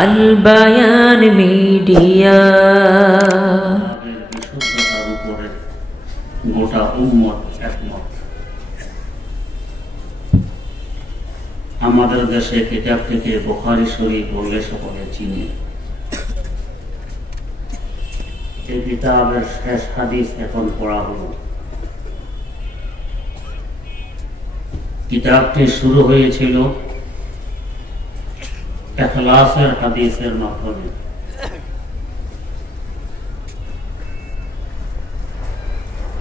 আল বায়ান media বিশুদ্ধতার উপরে গোটা উম্মত একমত। আমাদের দেশে কিতাব থেকে বুখারী শরীফ বললে সকলে চিনি। এই কিতাবের শেষ হাদিস এখন পড়া হলো। কিতাবটি শুরু হয়েছিল ইখলাসের হাদিসের মাধ্যমে।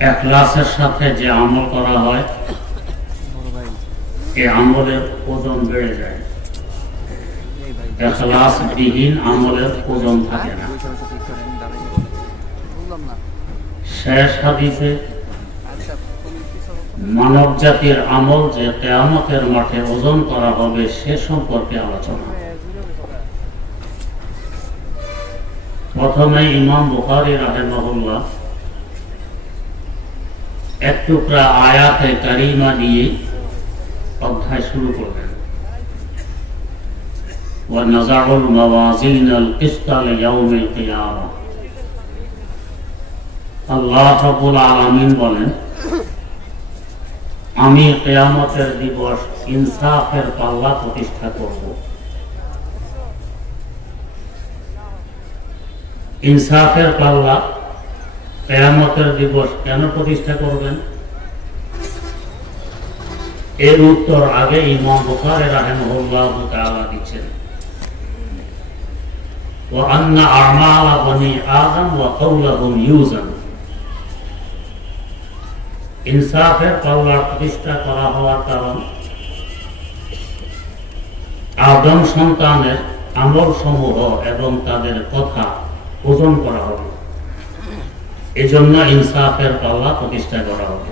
ইখলাসের সাথে যে আমল করা হয় এই আমলের ওজন বেড়ে যায়। ইখলাস বিহীন আমলের ওজন থাকে না। শেষ হাদিসে মানব জাতির আমল যে কিয়ামতের মাঠে ওজন করা হবে সে সম্পর্কে আলোচনা। প্রথমে ইমাম বুখারী রাহিমাহুল্লাহ এক টুকরা আয়াতে কারিমা দিয়ে অধ্যায় শুরু করলেন। ওয়া নাযাউল মাওয়াজিনাল কিসতা লিয়াউমিল কিয়ামা। আল্লাহ রাব্বুল আলামিন বলেন, আমি কিয়ামতের দিবস ইনসাফের পাল্লা প্রতিষ্ঠা করব। ইনসাফের পাল্লা কিয়ামতের দিবস কেন প্রতিষ্ঠা করবেন? এর উত্তর আগে ইমাম বুখারী রাহিমাহুল্লাহ তাআলা দিচ্ছেন। ওয়া আন্না আমালা বনি আদম ওয়া কাওলাহুম ইউজান। ইনসাফের পাল্লা প্রতিষ্ঠা করা হওয়ার কারণ আদম সন্তানের আমল সমূহ এবং তাদের কথা ওজন করা হবে। এজন্য ইনসাফের পাল্লা প্রতিষ্ঠা করা হবে।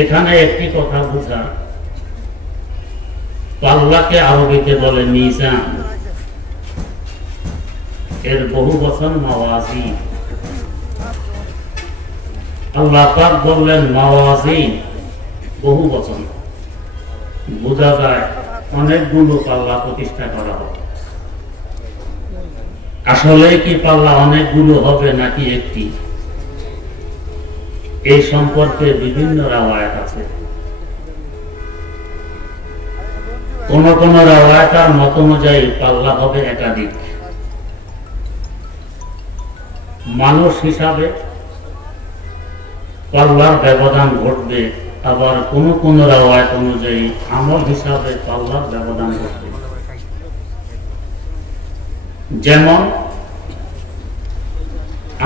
এখানে একটি কথা বুঝা, পাল্লাকে আরবিতে বলে মিজান, এর বহু বচন মাওয়াজিন। আল্লাহ পাক বললেন মাওয়াজিন, বহু বচন, বোঝা যায় অনেকগুলো পাল্লা প্রতিষ্ঠা করা হবে। আসলে কি পাল্লা অনেকগুলো হবে নাকি একটি, এই সম্পর্কে বিভিন্ন রাওয়ায়াত আছে। কোন কোন রাওয়ায়াতের মত অনুযায়ী পাল্লা হবে একাধিক। মানুষ হিসাবে পাল্লার ব্যবধান ঘটবে, আবার কোন কোন রাওয়ায়াত অনুযায়ী আমল হিসাবে পাল্লার ব্যবধান ঘটবে। যেমন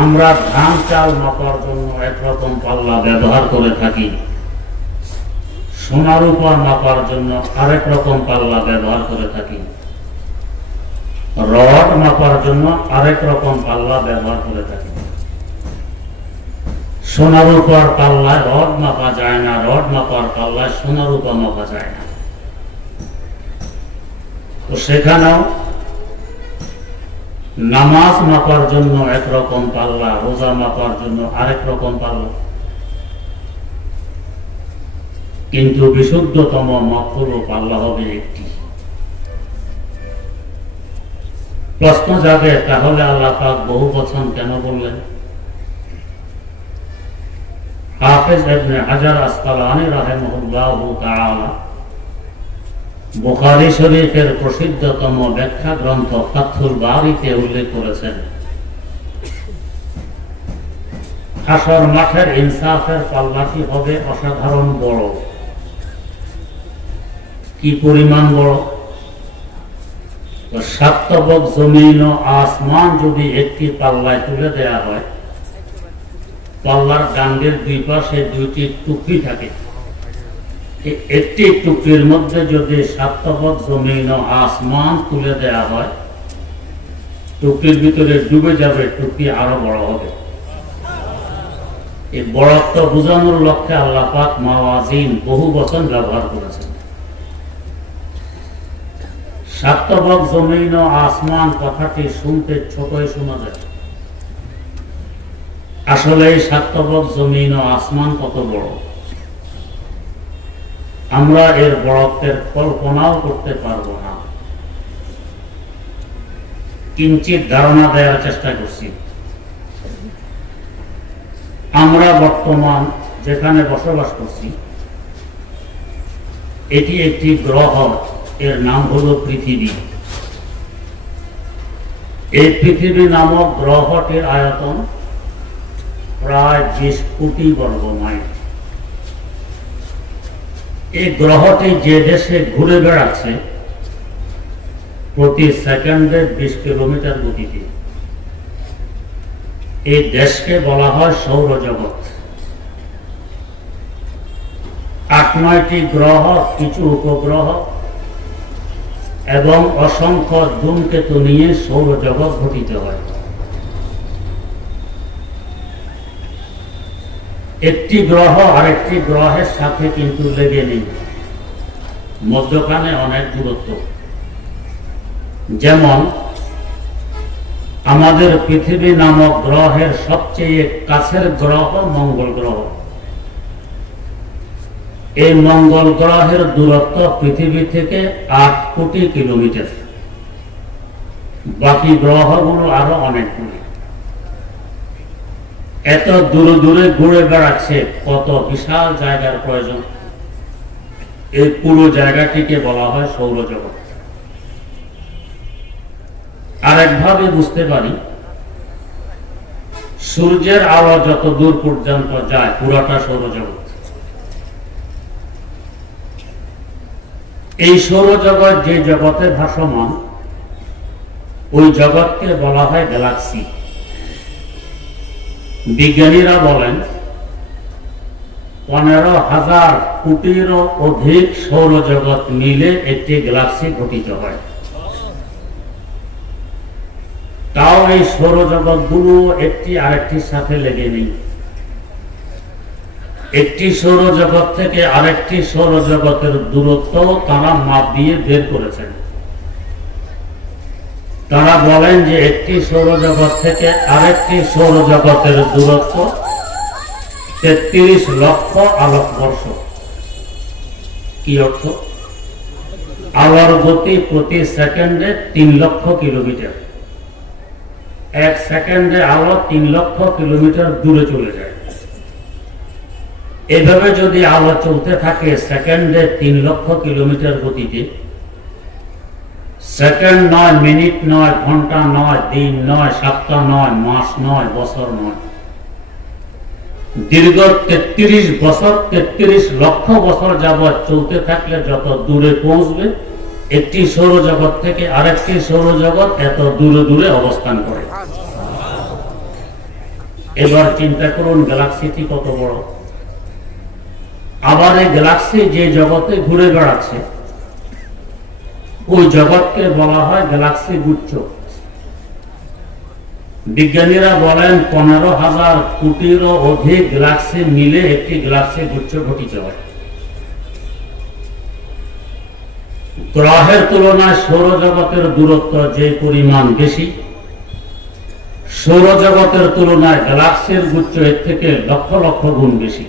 আমরা ধান চাল মাপার জন্য একরকম পাল্লা ব্যবহার করে থাকি, সোনার উপর মাপার জন্য আরেক রকম পাল্লা ব্যবহার করে থাকি, রড মাপার জন্য আরেক রকম পাল্লা ব্যবহার করে থাকি। সোনার উপর পাল্লায় রড মাপা যায় না, রড মাপার পাল্লায় সোনার উপর মাপা যায় না। তো সেখানেও নামাজ মাপার জন্য একরকম পাল্লা, রোজা মাপার জন্য আরেক রকম পাল্লা, কিন্তু বিশুদ্ধতম মাপগুলো পাল্লা হবে একটি। প্রশ্ন যাবে, তাহলে আল্লাহ পাক বহু বচন কেন বললেন? হাফেজ ইবনে হাজার আসকালানী রাহিমাহুল্লাহু তাআলা বুখারী শরীফের প্রসিদ্ধতম ব্যাখ্যা গ্রন্থ ফাতহুল বারীতে উল্লেখ করেছেন, হাশর মাঠের ইনসাফের পাল্লাটি হবে অসাধারণ বড়। কি পরিমাণ বড়? সাতবক জমিন ও আসমান যদি একটি পাল্লায় তুলে দেয়া হয়, পাল্লার ডান্ডের দুই পাশে দুইটি টুকরি থাকে। একটি টুকরির মধ্যে যদি সাতবক জমিন ও আসমান তুলে দেয়া হয়, টুকরির ভিতরে ডুবে যাবে, টুকরি আরো বড় হবে। এই বড়ত্ব বোঝানোর লক্ষ্যে আল্লাহ পাক মাওয়াজিন বহু বচন ব্যবহার করেছেন। সাতবক জমিন ও আসমান কথাটি শুনতে ছোটই শোনা যায়, আসলে এই সাতবক জমিন ও আসমান কত বড়, আমরা এর বড়ত্বের কল্পনাও করতে পারবো না। কিঞ্চিত ধারণা দেওয়ার চেষ্টা করছি। আমরা বর্তমান যেখানে বসবাস করছি এটি একটি গ্রহ, এর নাম হলো পৃথিবী। এই পৃথিবী নামক গ্রহটির আয়তন প্রায় 20 কোটি বর্গ মাইল। এই গ্রহটি যে দেশে ঘুরে বেড়াচ্ছে প্রতি সেকেন্ডে 20 কিলোমিটার গতিতে, এই দেশকে বলা হয় সৌরজগৎ। 8-9টি গ্রহ, কিছু উপগ্রহ এবং অসংখ্য ধূমকেতু নিয়ে সৌরজগৎ গঠিত হয়। একটি গ্রহ আরেকটি গ্রহের সাথে কিন্তু লেগে নেই, মধ্যখানে অনেক দূরত্ব। যেমন আমাদের পৃথিবী নামক গ্রহের সবচেয়ে কাছের গ্রহ মঙ্গল গ্রহ। এই মঙ্গল গ্রহের দূরত্ব পৃথিবী থেকে 8 কোটি কিলোমিটার। বাকি গ্রহগুলো আরো অনেক দূরে। এত দূরে দূরে ঘুরে বেড়াচ্ছে, কত বিশাল জায়গার প্রয়োজন। এই পুরো জায়গাটিকে বলা হয় সৌরজগৎ। আরেকভাবে বুঝতে পারি, সূর্যের আলো যত দূর পর্যন্ত যায় পুরাটা সৌরজগৎ। এই সৌরজগৎ যে জগতে ভাসমান ওই জগৎকে বলা হয় গ্যালাক্সি। বিজ্ঞানীরা বলেন 15,000 কোটিরও অধিক সৌরজগৎ মিলে একটি গ্যালাক্সি গঠিত হয়। তাও এই সৌরজগৎ গুলো একটি আরেকটির সাথে লেগে নেই। একটি সৌরজগৎ থেকে আরেকটি সৌরজগতের দূরত্ব তারা মাপ দিয়ে বের করেছেন। তারা বলেন যে একটি সৌরজগৎ থেকে আরেকটি সৌরজগতের দূরত্ব 33 লক্ষ আলোকবর্ষ। কি অর্থ? আলোর গতি প্রতি সেকেন্ডে 3 লক্ষ কিলোমিটার। 1 সেকেন্ডে আলো 3 লক্ষ কিলোমিটার দূরে চলে যায়। এভাবে যদি আলো চলতে থাকে সেকেন্ডে 3 লক্ষ কিলোমিটার গতিতে, সেকেন্ড নয়, মিনিট নয়, ঘন্টা নয়, দিন নয়, সপ্তাহ নয়, মাস নয়, বছর নয়, দীর্ঘ 33 বছর, 33 লক্ষ বছর যাবৎ চলতে থাকলে যত দূরে পৌঁছবে, একটি সৌরজগৎ থেকে আরেকটি সৌরজগৎ এত দূরে দূরে অবস্থান করে। এবার চিন্তা করুন গ্যালাক্সিটি কত বড়। আবার এই গ্যালাক্সি যে জগতে ঘুরে বেড়াচ্ছে ওই জগৎকে বলা হয় গ্যালাক্সি গুচ্ছ। বিজ্ঞানীরা বলেন 15,000 কোটিরও অধিক গ্যালাক্সি মিলে একটি গ্যালাক্সি গুচ্ছ গঠিত হয়। গ্রহের তুলনায় সৌরজগতের দূরত্ব যে পরিমাণ বেশি, সৌরজগতের তুলনায় গ্যালাক্সির গুচ্ছ এর থেকে লক্ষ লক্ষ গুণ বেশি।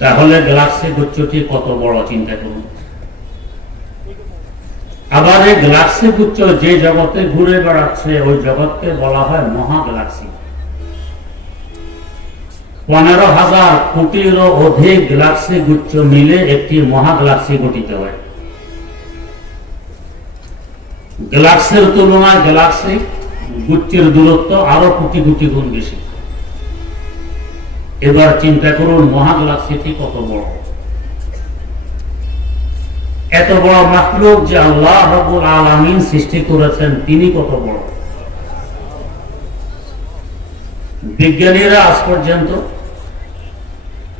তাহলে গ্যালাক্সি গুচ্ছটি কত বড় চিন্তা করুন। আবার এই গ্যালাক্সি গুচ্ছ যে জগতে ঘুরে বেড়াচ্ছে ওই জগৎকে বলা হয় মহা গ্যালাক্সি। 15,000 কোটিরও অধিক গ্যালাক্সি গুচ্ছ মিলে একটি মহা গ্যালাক্সি গঠিত হয়। গ্যালাক্সির তুলনায় গ্যালাক্সি গুচ্ছের দূরত্ব আরো কোটি কোটি গুণ বেশি। এবার চিন্তা করুন মহা গ্যালাক্সিটি কত বড়। এত বড় মাখলুক যে আল্লাহ রাব্বুল আলামিন সৃষ্টি করেছেন তিনি কত বড়। বিজ্ঞানীরা আজ পর্যন্ত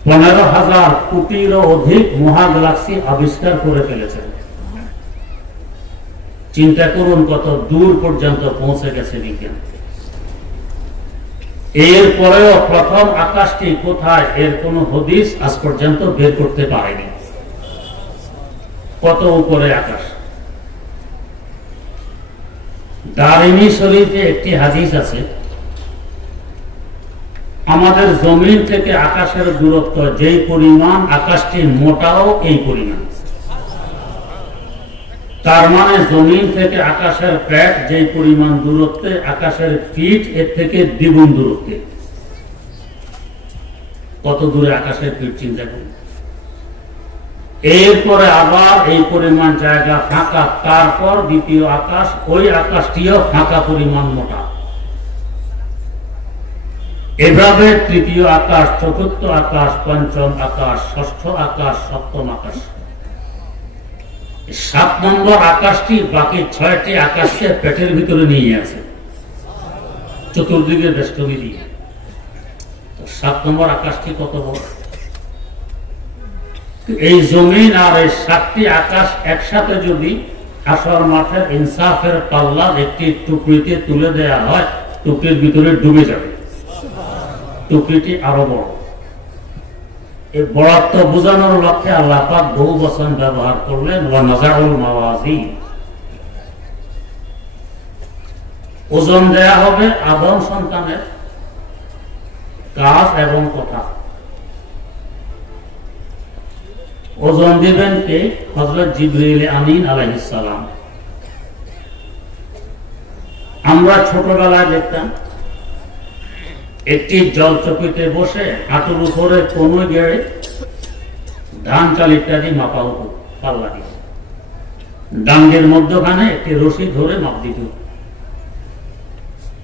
15,000 কোটিরও অধিক মহা গ্যালাক্সি আবিষ্কার করে ফেলেছেন। চিন্তা করুন কত দূর পর্যন্ত পৌঁছে গেছে বিজ্ঞান। এরপরেও প্রথম আকাশটি কোথায় এর কোন হদিস আজ পর্যন্ত বের করতে পারেনি। কত উপরে আকাশ। দারিমি শরীফে একটি হাদিস আছে, আমাদের জমিন থেকে আকাশের দূরত্ব যেই পরিমাণ, আকাশটি মোটাও এই পরিমাণ। তার মানে জমিন থেকে আকাশের প্যাট যেই পরিমাণ দূরত্বে, আকাশের পিঠ এর থেকে দ্বিগুণ দূরত্বে। কত দূরে আকাশের পিঠ চিন্তা করুন। এরপরে আবার এই পরিমাণ জায়গা ফাঁকা, তারপর দ্বিতীয় আকাশ, ওই আকাশটিও ফাঁকা পরিমাণ মোটা। এভাবে তৃতীয় আকাশ, চতুর্থ আকাশ, পঞ্চম আকাশ, ষষ্ঠ আকাশ, সপ্তম আকাশ। 7 নম্বর আকাশটি বাকি 6টি আকাশকে পেটের ভিতরে নিয়ে আছে, চতুর্দিকে বেষ্টনী দিয়ে। 7 নম্বর আকাশটি কত বড়! এই জমিন আর এই 7টি আকাশ একসাথে যদি হাসর মাঠের ইনসাফের পাল্লা একটি টুকরিতে তুলে দেয়া হয়, টুকরির ভিতরে ডুবে যাবে। টুকরিটি আরো বড়। এই বরাত্ব বোঝানোর লক্ষ্যে আল্লাহ পাক বহু বচন ব্যবহার করলেন, ওয়া নাযাউল মাওয়াজিন। ওজন দেয়া হবে আদম সন্তানের কাজ এবং কথা। ওজন দিবেন কে? হযরত জিবরিল আমিন আলাইহিস সালাম। আমরা ছোটবেলায় দেখতাম একটি জলচকিতে বসে হাঁটুর উপরে কোন গেড়ে ধান চাল ইত্যাদি মাপা হতো পাল্লা দিয়ে। ডাঙ্গের মধ্যখানে একটি রশি ধরে মাপ দিত।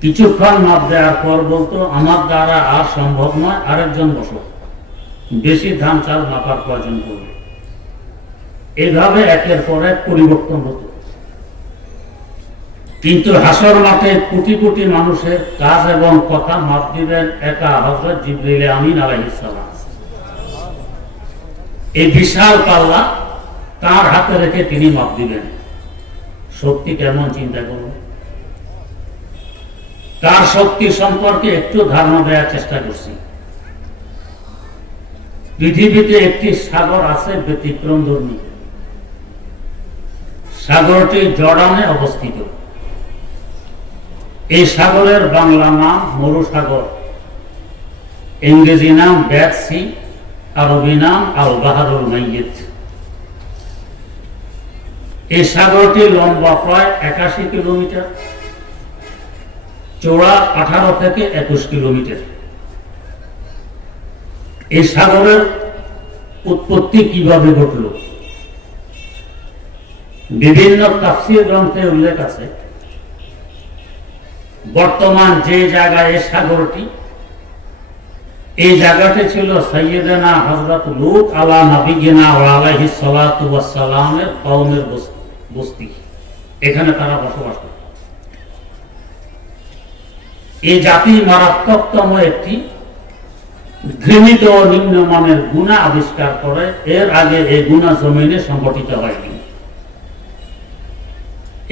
কিছুক্ষণ মাপ দেওয়ার পর বলতো, আমার দ্বারা আর সম্ভব নয়, আরেকজন বসো, বেশি ধান চাল মাপার প্রয়োজন পড়বে। এভাবে একের পর এক পরিবর্তন হতো। কিন্তু হাসর মাঠে কোটি কোটি মানুষের কাজ এবং কথা মাপ দিবেন একা হযরত জিবরিল আমিন আলাইহিস সালাম। এই বিশাল পাল্লা তার হাতে রেখে তিনি মাপ দিবেন। শক্তি কেমন চিন্তা করুন। তার শক্তি সম্পর্কে একটু ধারণা দেওয়ার চেষ্টা করছি। পৃথিবীতে একটি সাগর আছে ব্যতিক্রমধর্মী। সাগরটি জর্ডানে অবস্থিত। এই সাগরের বাংলা নাম মরুসাগর, ইংরেজি নাম ডেড সি, আরবি নাম আল বাহরুল মাইয়িত। এই সাগরটি লম্বা প্রায় 81 কিলোমিটার, চওড়া 18 থেকে 21 কিলোমিটার। এই সাগরের উৎপত্তি কিভাবে ঘটল? বিভিন্ন তাফসীর গ্রন্থে উল্লেখ আছে, বর্তমান যে জায়গায় এই সাগরটি, এই জায়গাটি ছিল সাইয়েদানা হযরত লূত আলা নবিয়িনা ওয়া আলাইহিস সালাতু ওয়াস সালামের কওমের বস্তি। এখানে তারা বসবাস করত। এই জাতি মারাত্মকতম একটি ঘৃণিত ও নিম্নমানের গুনাহ আবিষ্কার করে। এর আগে এই গুনাহ জমিনে সংগঠিত হয়নি।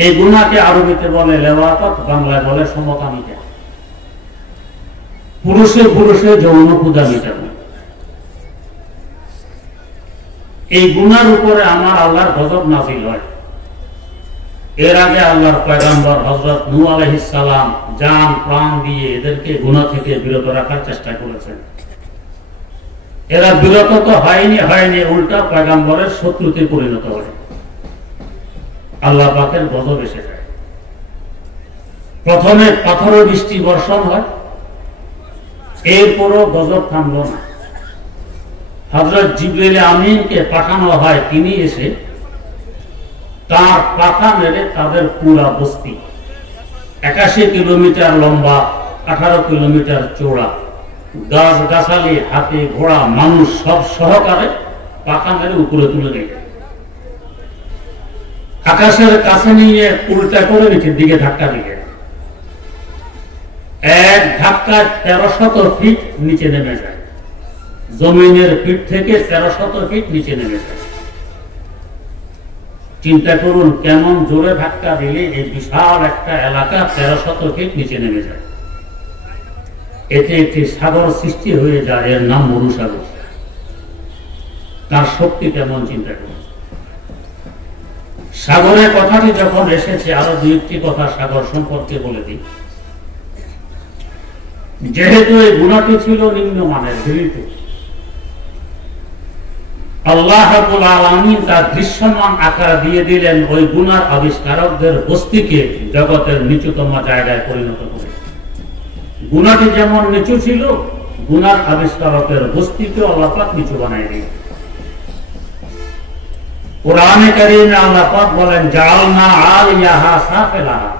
এই গুনাহকে আরবিতে বলে লেওয়াতাত, বাংলায় বলে সমকামিতা। পুরুষে পুরুষে যৌন ক্ষুধা মেটানো। এই গুনার উপরে আমার আল্লাহর গজব নাযিল হয়। এর আগে আল্লাহর পয়গম্বর হযরত নূহ আলাইহিস সালাম জান প্রাণ দিয়ে এদেরকে গুনাহ থেকে বিরত রাখার চেষ্টা করেছেন। এরা বিরত তো হয়নি, উল্টা পয়গম্বরের শত্রুতে পরিণত হয়। আল্লাহ পাকের গজব এসে যায়। প্রথমে পাথরের বৃষ্টি বর্ষণ হয়, এরপরও গজব থামল না। হযরত জিবরিল আমিনকে পাঠানো হয়, তিনি এসে তার পাখা মেরে তাদের পুরা বস্তি, 81 কিলোমিটার লম্বা, 18 কিলোমিটার চওড়া, গাছ গাছালি, হাতি ঘোড়া মানুষ সব সহকারে পাখা মেরে উপরে তুলে দেয়। আকাশের কাছে নিয়ে উল্টা করে নিচের দিকে ধাক্কা দিয়ে এক ধাক্কায় 1300 ফিট নিচে নেমে যায়। জমিনের ফিট থেকে 1300 ফিট নিচে নেমে যায়। চিন্তা করুন কেমন জোরে ধাক্কা দিলে এই বিশাল একটা এলাকা 1300 ফিট নিচে নেমে যায়। এতে একটি সাগর সৃষ্টি হয়ে যায়, এর নাম মরুসাগর। তার শক্তি কেমন চিন্তা করুন। সাগরের কথাটি যখন এসেছে, আরো 2-1টি কথা সাগর সম্পর্কে বলে দিই। যেহেতু এই গুণাটি ছিল নিম্নমানের ঘৃণিত, আল্লাহ রাব্বুল আলামিন তার দৃশ্যমান আকার দিয়ে দিলেন ওই গুনার আবিষ্কারকদের বস্তিকে জগতের নিচুতম জায়গায় পরিণত করে। গুনাটি যেমন নিচু ছিল, গুনার আবিষ্কারকের বস্তিকে আল্লাহ পাক নিচু বানাই দিলেন। কোরআনে কারীমে আল্লাহ পাক বলেন, জাআলনা আলিয়াহা সাফিলাহা,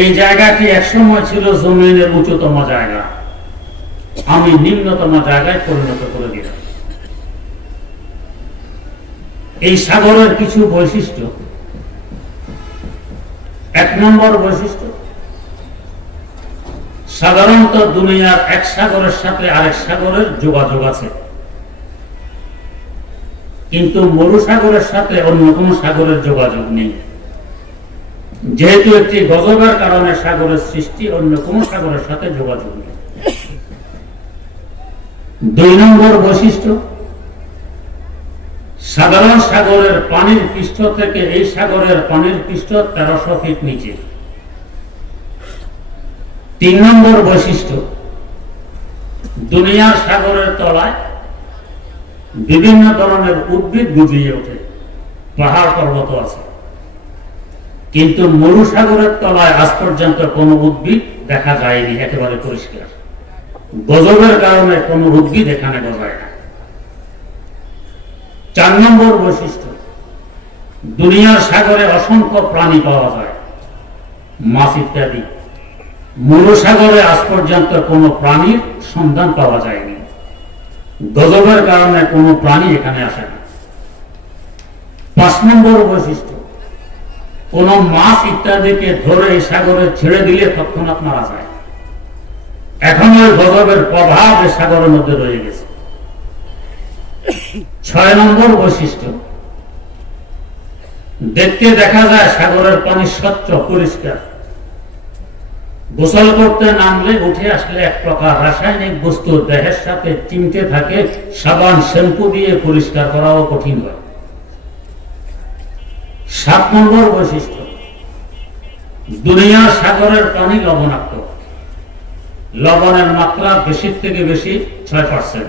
এই জায়গাটি একসময় ছিল জমিনের উচ্চতম জায়গা, আমি নিম্নতম জায়গায় পরিণত করে দিলাম। এই সাগরের কিছু বৈশিষ্ট্য। এক নম্বর বৈশিষ্ট্য, সাধারণত দুনিয়ার এক সাগরের সাথে আরেক সাগরের যোগাযোগ আছে, কিন্তু মরুসাগরের সাথে অন্য কোন সাগরের যোগাযোগ নেই। যেহেতু একটি গজবের কারণে সাগরের সৃষ্টি, অন্য কোন সাগরের সাথে যোগাযোগ নেই। দুই নম্বর বৈশিষ্ট্য, সাধারণ সাগরের পানির পৃষ্ঠ থেকে এই সাগরের পানির পৃষ্ঠ 1300 ফিট নিচে। তিন নম্বর বৈশিষ্ট্য, দুনিয়ার সাগরের তলায় বিভিন্ন ধরনের উদ্ভিদ গজিয়ে ওঠে, পাহাড় পর্বত আছে, কিন্তু মরুসাগরের তলায় আজ পর্যন্ত কোনো উদ্ভিদ দেখা যায়নি, একেবারে পরিষ্কার। গজবের কারণে কোনো উদ্ভিদ এখানে গজায় না। চার নম্বর বৈশিষ্ট্য, দুনিয়ার সাগরে অসংখ্য প্রাণী পাওয়া যায়, মাছ ইত্যাদি। মরুসাগরে আজ পর্যন্ত কোনো প্রাণীর সন্ধান পাওয়া যায়নি, গজবের কারণে কোনো প্রাণী এখানে আসে না। পাঁচ নম্বর বৈশিষ্ট্য, কোন মাছ ইত্যাদিকে ধরে এই সাগরে ছেড়ে দিলে তৎক্ষণাৎ মারা যায়। এখন ওই গজবের প্রভাব এই সাগরের মধ্যে রয়ে গেছে। ছয় নম্বর বৈশিষ্ট্য, দেখতে দেখা যায় সাগরের পানি স্বচ্ছ পরিষ্কার, গোসল করতে নামলে উঠে আসলে এক প্রকার রাসায়নিক বস্তু দেহের সাথে চিমটে থাকে, সাবান শ্যাম্পু দিয়ে পরিষ্কার করাও কঠিন হয়। সাত নম্বর বৈশিষ্ট্য, দুনিয়ার সাগরের পানি লবণাক্ত, লবণের মাত্রা বেশির থেকে বেশি 6%,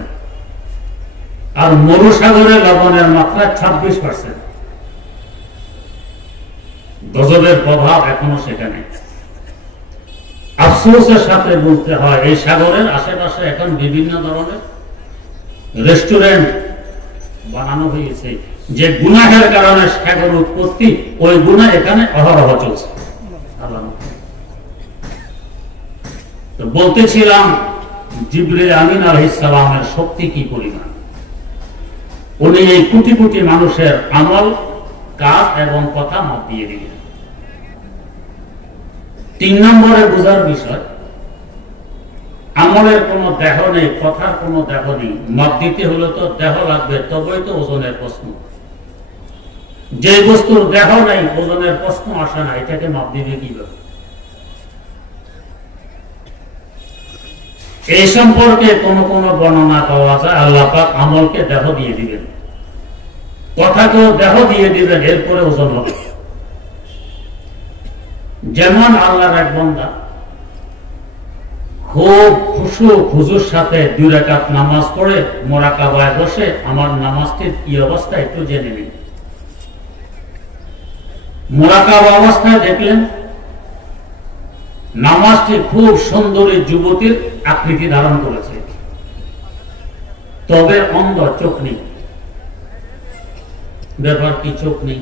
আর মরুসাগরে লবণের মাত্রা 26%। গজবের প্রভাব এখনো সেখানে। আফসোসের সাথে বলতে হয়, এই সাগরের আশেপাশে এখন বিভিন্ন ধরনের রেস্টুরেন্ট বানানো হয়েছে, যে গুনাহের কারণে সাগর উৎপত্তি, ওই গুনাহ এখানে অহরহ চলছে। তো বলতেছিলাম জিবরিল আমিন আলাইহিস সালামের শক্তি কি পরিমাণ। উনি এই কোটি কোটি মানুষের আমল, কাজ এবং কথা মাপ দিয়ে দিলেন। তিন নম্বরে বোঝার বিষয়, আমলের কোনো দেহ নেই, কথার কোনো দেহ নেই, মাপ দিতে হলে তো দেহ লাগবে, তবেই তো ওজনের প্রশ্ন। যে বস্তুর দেহ নেই, ওজনের প্রশ্ন আসে না, এটাকে মাপ দিবে কিভাবে? এই সম্পর্কে কোন কোন বর্ণনা পাওয়া যায়, আল্লাহ পাক আমলকে দেহ দিয়ে দিবেন, কথাকেও দেহ দিয়ে দিবেন, এরপরে ওজন হবে। যেমন আল্লাহর এক বান্দা খুব খুশু খুজুর সাথে 2 রাকাত নামাজ পড়ে মুরাকাবায় বসে, আমার নামাজটির কি অবস্থা একটু জেনে নিন। মুরাকাবা অবস্থায় দেখলেন নামাজটি খুব সুন্দরী যুবতীর আকৃতি ধারণ করেছে, তবে অন্ধ, চোখ নেই। ব্যাপার কি, চোখ নেই?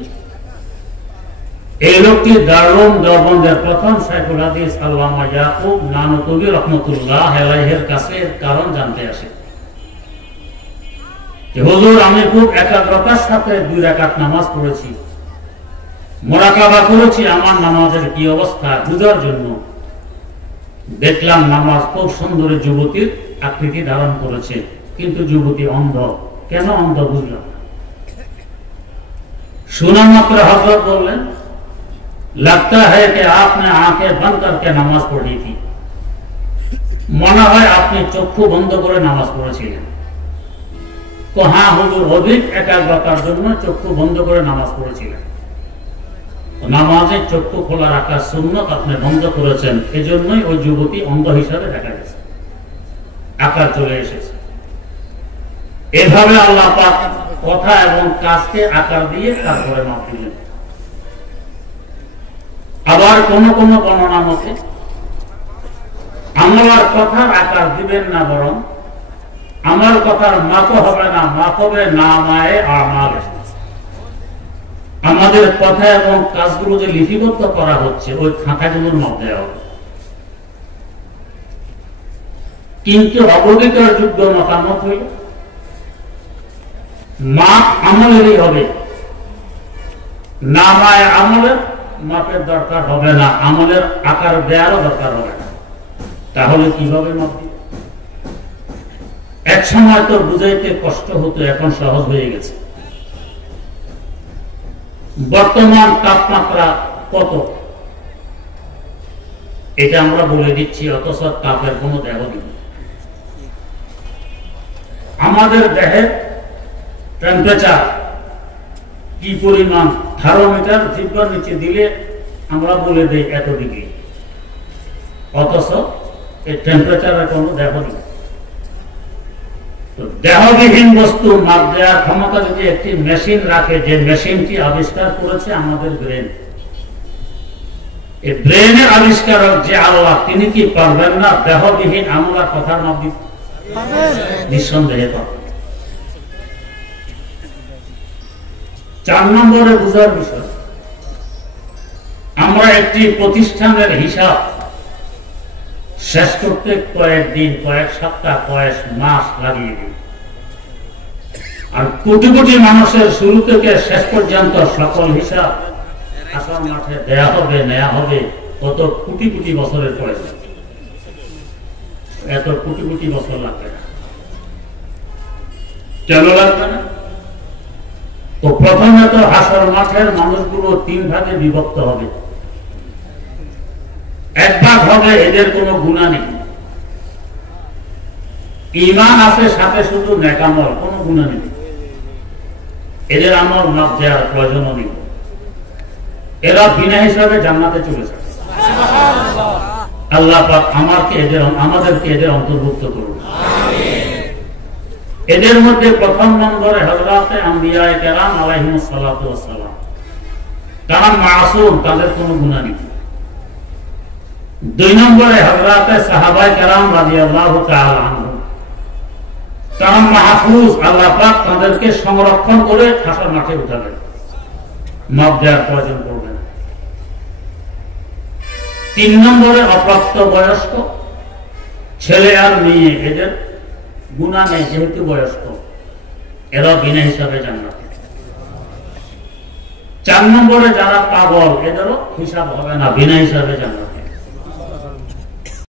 এই লোকটি দারুন দেওবন্দের প্রথম শাইখুল হাদিস আল্লামা ইয়াকুব নানুতুবি রহমতুল্লাহ আলাইহির কাছে এর কারণ জানতে আসে যে, হুজুর, আমি খুব একাগ্রতার সাথে 2 রাকাত নামাজ পড়েছি, মুরাকাবা করেছি, আমার নামাজের কি অবস্থা বুঝার জন্য দেখলাম নামাজ খুব সুন্দরী যুবতীর আকৃতি ধারণ করেছে, কিন্তু যুবতী অন্ধ। কেন অন্ধ বুঝলাম না। सुना मात्र हजरत बोले, लगता है कि आपने आंखें बंद करके नामाज पढ़ी थी, मना है आपने चक्षु बंद करे नामाज पढ़ेছিলেন। तो हाँ হুজুর, অধিক একাগ্রতার জন্য চক্ষু বন্ধ করে নামাজ পড়েছিলেন। নামাজে চক্ষু খোলা রাখার সুন্নত আপনি বন্ধ করেছেন, এজন্যই ওই যুবতী অন্ধ হিসাবে দেখা গেছে, আকার চলে এসেছে। এভাবে আল্লাহ পাক কথা এবং কাজকে আকার দিয়ে তারপরে মাপ দিলেন। আবার কোন কোন বর্ণনা মতে আমার কথার আকার দিবেন না, বরং আমার কথার মাপও হবে না, মাপ হবে না মায়ে আমাল। আমাদের কথা এবং কাজগুলো যে লিপিবদ্ধ করা হচ্ছে ওই খাতাগুলোর মাপ দেওয়া হবে। কিন্তু অবহিতার যোগ্য মতামত হইল মাপ আমলেরই হবে, না মায়ে আমলের মাপের দরকার হবে না, আমলের আকার দেওয়ারও দরকার হবে না। তাহলে কিভাবে মাপ দিবে? এক সময় তো বুঝাইতে কষ্ট হতো, এখন সহজ হয়ে গেছে। বর্তমান তাপমাত্রা কত এটা আমরা বলে দিচ্ছি, অথচ তাপের কোনো দেহ নেই। আমাদের দেহের টেম্পারেচার কি পরিমাণ থার্মোমিটার জিহ্বার নিচে দিলে আমরা বলে দিই এত ডিগ্রি, অথচ এই টেম্পারেচারের কোনো দেহ নেই। দেহবিহীন বস্তু মাপ দেওয়ার ক্ষমতা যদি একটি মেশিন রাখে, যে মেশিনটি আবিষ্কার করেছে আমাদের ব্রেন, এই ব্রেনের আবিষ্কারক যে আল্লাহ, তিনি কি পারবেন না দেহবিহীন আমরা কথার মাপ দিতে? নিঃসন্দেহে পারবেন। 4 নম্বরে বুঝার বিষয়, আমরা একটি প্রতিষ্ঠানের হিসাব শেষ করতে কয়েকদিন, কয়েক সপ্তাহ, কয়েক মাস লাগিয়ে দিই। আর কোটি কোটি মানুষের শুরু থেকে শেষ পর্যন্ত সকল হিসাব আসল মাঠে দেয়া হবে, নেয়া হবে কত কোটি কোটি বছরের পরে। এত কোটি কোটি বছর লাগবে না। কেন লাগবে না? তো প্রথমে তো হাসর মাঠের মানুষগুলো 3 ভাগে বিভক্ত হবে। এক ভাগ হবে এদের কোনো গুনাহ নেই, ঈমান আছে, সাথে শুধু নেক আমল, কোনো গুনাহ নেই, এদের আমল মাপ দেওয়ার প্রয়োজন নেই, এরা বিনা হিসাবে জান্নাতে চলে যাবে। আল্লাহ পাক আমাদেরকে এদের অন্তর্ভুক্ত করুন। এদের মধ্যে প্রথম নম্বরে হযরতে আম্বিয়ায়ে কেরাম আলাইহিমুস সালাতু ওয়াস সালাম, তারা মাসুম, তাদের কোনো গুনাহ নেই। 2 নম্বরে হযরতে সাহাবায়ে কেরাম রাদিয়াল্লাহু তাআলা আনহুম, তারা মাহফুজ, আল্লাহ পাক তাদেরকে সংরক্ষণ করে হাসর মাঠে উঠাবেন, মাপ দেওয়ার প্রয়োজন পড়বে না। 3 নম্বরে অপ্রাপ্ত বয়স্ক ছেলে আর মেয়ে, এদের গুনাহ নেই যেহেতু বয়স্ক, এরা বিনা হিসাবে জান্নাতে। 4 নম্বরে যারা পাগল, এদেরও হিসাব হবে না, বিনা হিসাবে জান্নাতে।